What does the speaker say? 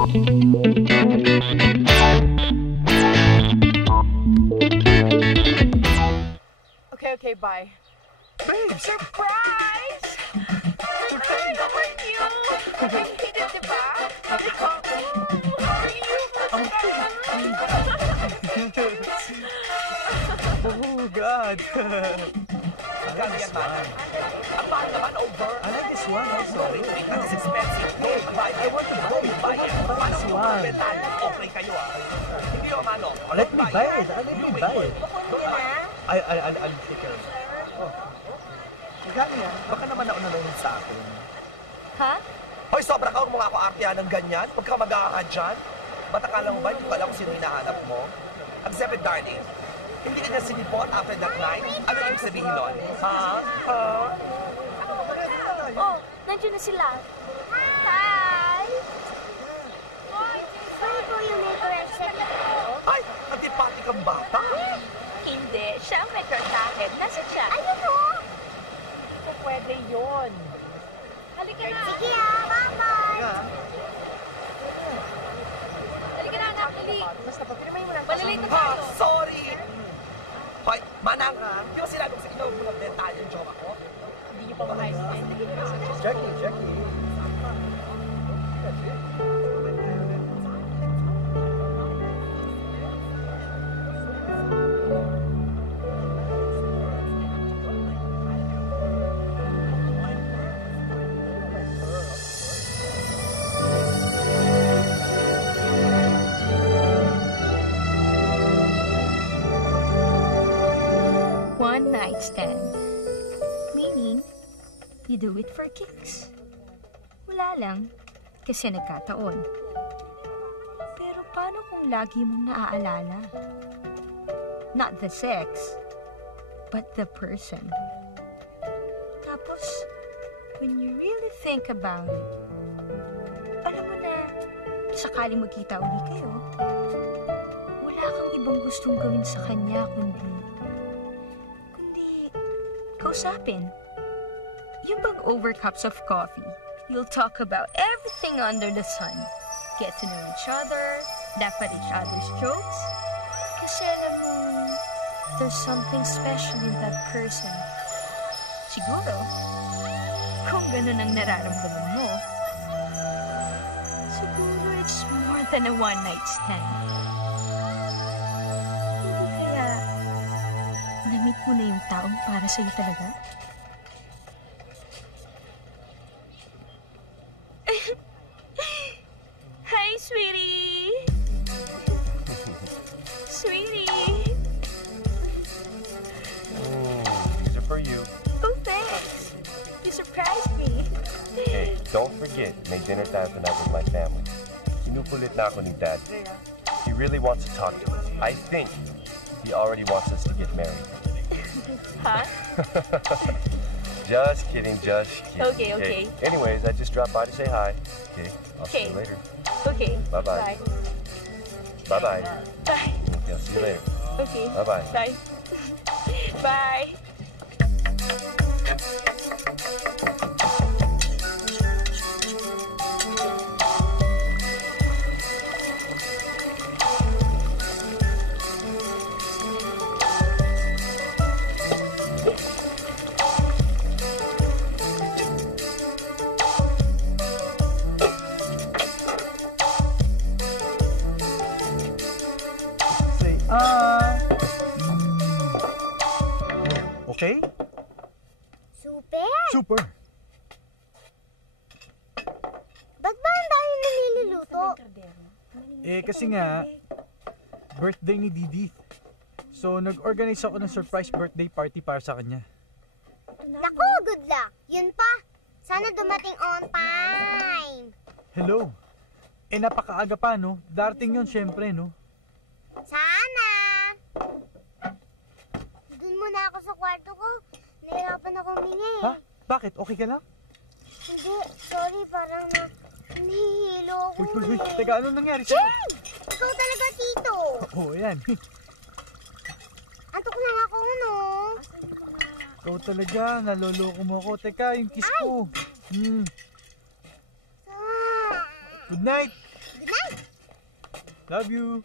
Okay, bye. Babe! Surprise! Ay, how are you? Ang hidden, diba? Ikaw, how are you? Oh, God! I got yan, man. Ang mahal naman, over. I like this one also. Wait, this is expensive. No, I want to buy it. I want to buy this one. Okay kayo, ah. Hindi yung ano. Let me buy it. Let me buy it. I'll take care of it. Oh. Magkano yan? Baka naman nauna sa akin. Ha? Hoy, sobra ka, huwag mo nga ako artihan ng ganyan. Huwag ka mag-aakad dyan. Ba't akala mo ba, hindi ko alam kung sino hinahanap mo? Accept it, darling. Hindi ka niya sinipot after that night? Ano ibig sabihin nun? Ha? Ha? Oh, nandiyan na sila. Hi! Sorry po yung may crush sa tito. Ay, antipati kang bata. Hindi, siya ang may crush sa akin. Nasaan siya? Ayun o! Hindi ko pwede yun. Halika na! Sige bye-bye! Halika na, anak. Dali. Basta pa, pinamay mo lang. Malilate na Ha? tayo. Sorry! Hoy, Manang, di ba sinabi ko sa inyo kung nag-detalye yung joke ako? Hindi niyo pa makaintindihan. Jackie. One night stand. Meaning, you do it for kicks. Wala lang, kasi nagkataon. Pero paano kung lagi mong naaalala? Not the sex, but the person. Tapos, when you really think about it, alam mo na, sakaling magkita uli kayo, wala kang ibang gustong gawin sa kanya kundi kausapin. Yung bang over cups of coffee, you'll talk about everything under the sun. Get to know each other, laugh at each other's jokes. Kasi alam mo, there's something special in that person. Siguro, kung ganun ang nararamdaman mo, siguro it's more than a one-night stand. Hindi kaya na-meet mo na yung taong para sa'yo talaga? Hi, sweetie! Sweetie! These are for you. Oh, thanks! You surprised me. Hey, don't forget, make dinner time tonight with my family. Sinukulit na ako ni Dad. He really wants to talk to us. I think he already wants us to get married. Huh? Just kidding. Okay. Anyways, I just dropped by to say hi. Okay, I'll see you Okay. later. Okay. Bye-bye. Bye. Bye-bye. Bye. Okay, I'll see you later. Okay. Bye-bye. Bye. Bye. Say, okay? Super! Ba't ba ang dami niluluto? Kasi nga, birthday ni Didi. So, nag-organize ako ng surprise birthday party para sa kanya. Naku, good luck! Yun pa! Sana dumating on time! Hello! Napakaaga pa, no? Darating yun, syempre, no? Sana! Doon muna ako sa kwarto ko. Nahirapan ako huminga eh. Ha? Bakit? Okay ka lang? Hindi, sorry, parang nahihilo ako Uy. eh. Teka, anong nangyari sa'yo? Jay! Ikaw talaga, Tito! Oo, yan. Antok na ako, no? Ikaw talaga, naloloko mo ako. Teka, yung kiss ko. Ah, Good night! Good night. Love you.